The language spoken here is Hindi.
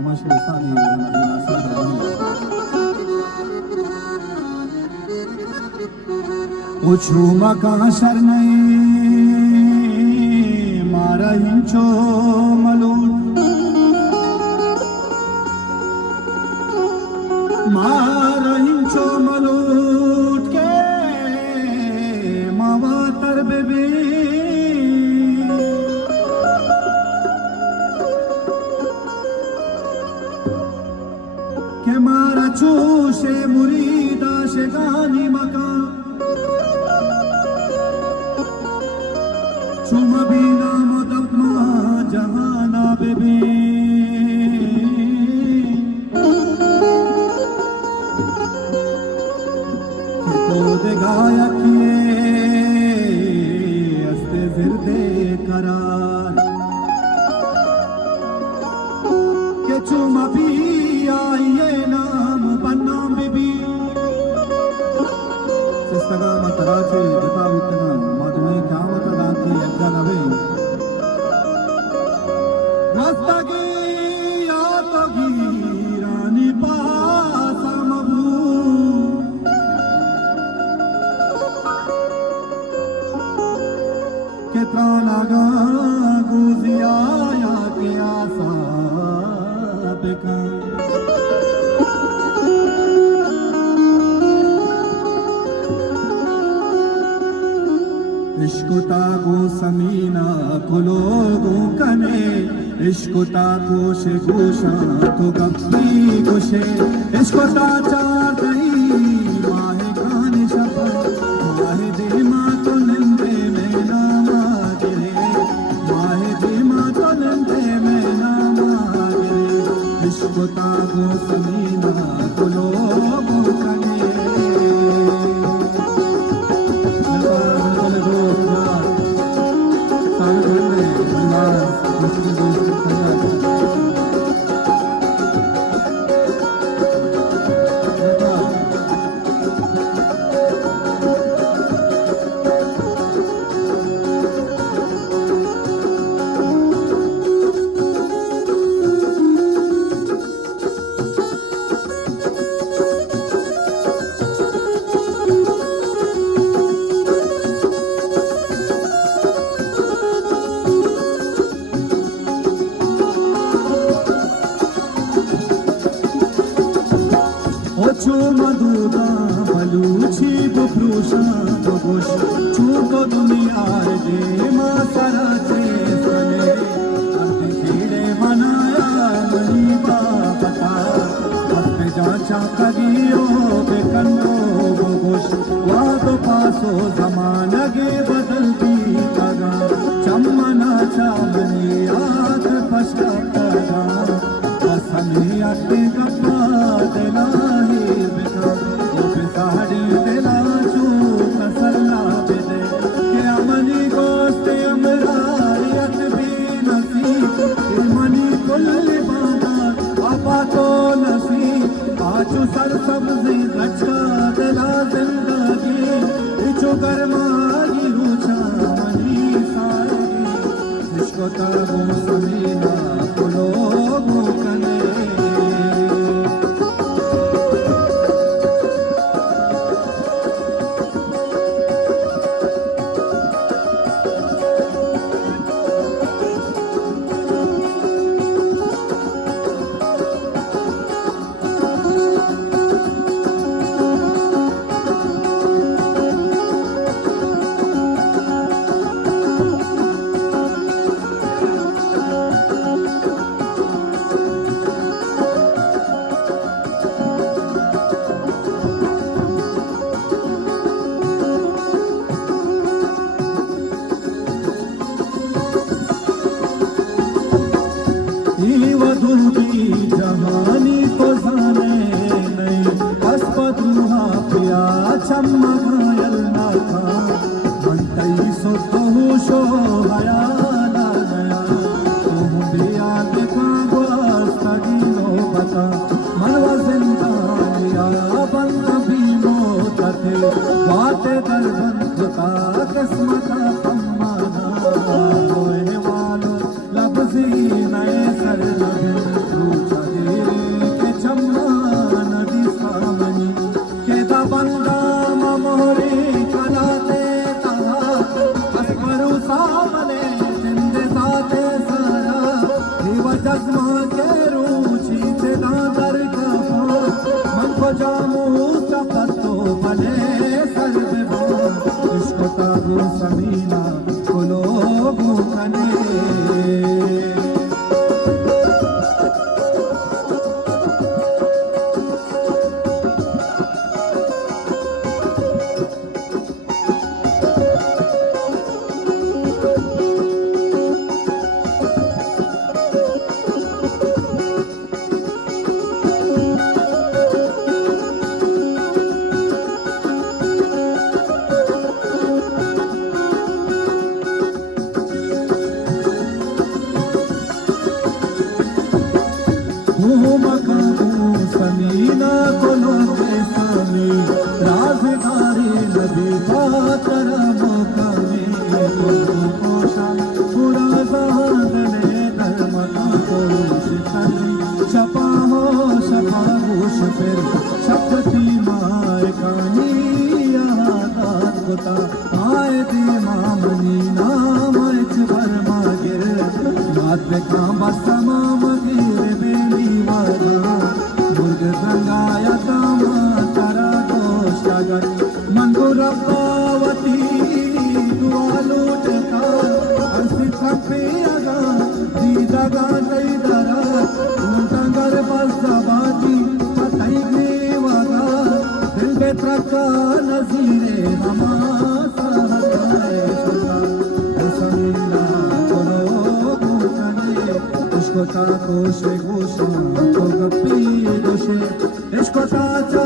फरमाइश लिसानी उछु मका शरणे मारा हिंचो मलूट मारा हिंचो मलूट के मावा तर बेबी के मारा चूशे मुरीदा से गानी मका चुमा बीना मुदम्मा जहाना बेबी तो दे गाया किए अस्ते जिरदे करार के चुमा भी आइए नाम बन्नाम बेबी सिस्तगा मतराचे जता उतना मधुई क्या मतराचे यज्ञा नवे रास्तागी यातगी रानी पासा मबू के त्रानागा गुजिया या के आसा बेका इश्कुतागो समीना कुलोगो कने इश्कुतागो से गोशा तो गप्पी गोशे इश्कुता चार गई माहे गाने शपा माहे देमा तो नंदे में नामा गिरे माहे देमा तो नंदे में नामा गिरे इश्कुतागो समीना कुलोगो कने Ocho maduda baluchi bufrusha bogosh chuko duniyar de masara che sane arte khide manaya mani ka pata apne jacha kagiyo bekando bogosh waado paso zamana ge badalti kaga chammana chamani yaad pashta kaga asani ate gappa dela sir सब्जी गच्चा दिला जिंदगी बिचो गरमाई रूछा मनी सारी इसको तबो समीना कुलोगो कने जहानी तो जाने नहीं बस पदुहा पिया चम्मा घायल ना था मनतई सो तो शो हयाला नया तुम बिया के कागज तगीलो बता मनवा जिंदानिया बंद भी मोत थे बातें दरबंद का किस्मत पम्माना होए वालो लफ्जी नए सर लगे सखतो भले सर्वे इश्क ताबू समीना कुलो भूखने समीना कोलो के समी राजदारी नदी पाकर मोकामी कोशा पूरा जहादले धर्म का कोश करी छपा हो छपा घोष फिर शक्ति माय कानी यादात होता आए दे मामनी नाम इच भरमा गिर मात का बसमा मगिर बेली वाला गंगाया दाम तारा कोशागर मंगुरपावती दुआ लूटता अर्सी थपे अगा दीदगा नहीं दरा लंगर बसबाती पताई नेवागा दिल बे त्रका नजीरे हमा सहताए सदा समीना कोलो भूखने उसको ताको से घोषा तो गप्पी दोषे इसको ताचा